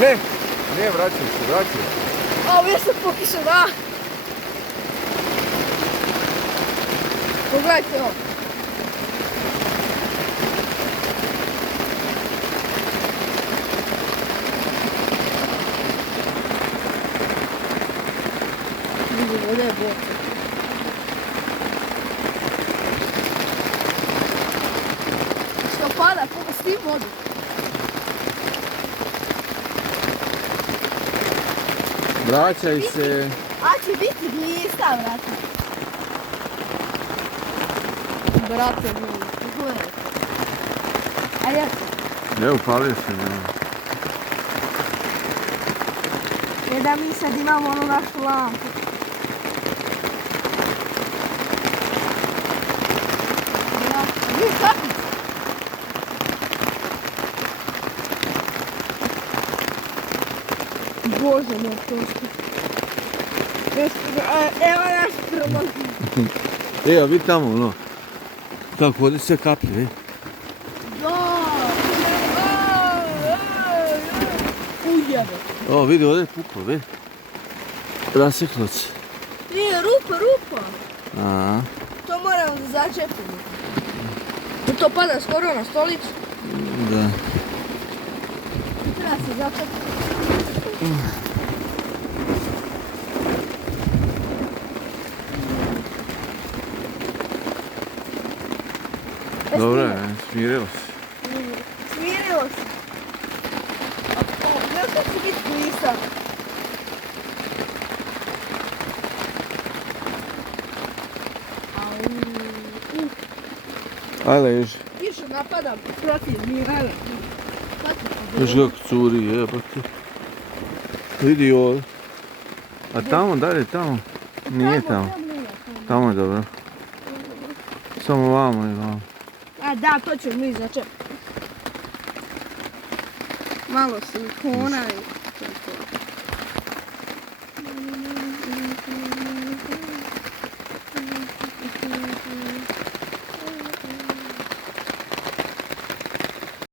Ne, ne, vraćaj se. A već se pokiše, da. Pogledajte ovo. Vidi, voda je boca. Što pada, s tim vodu. Vraćaj se. A će biti glista, brate. Brate, pogledaj. Ajde. Ne, upalio se. Jer da mi sad imamo onu našu lampu. Vidi kapica. Bože moj, to što. Evo naš problem. Evo, vidi tamo, ono. Kako vodi sve kaplje, vidi. Da. Ujebe. O, vidi, ovdje je puklo, vidi. Raseklo se. Nije, rupa. Aha. To moramo da začepimo. To pada skoro na stolicu. Da. Treba se začepiti. Dobro je, smirilo se. Smirilo se. Gledaj kad će biti glisa. Ajde, leži. Kiša napada protiv Mirana. Još kako curi, jebate. Vidi ovdje. A tamo, dalje, tamo. Nije tamo. Tamo je dobro. Samo vamo i vamo. A da, to ćemo mi začepiti. Malo silikona i...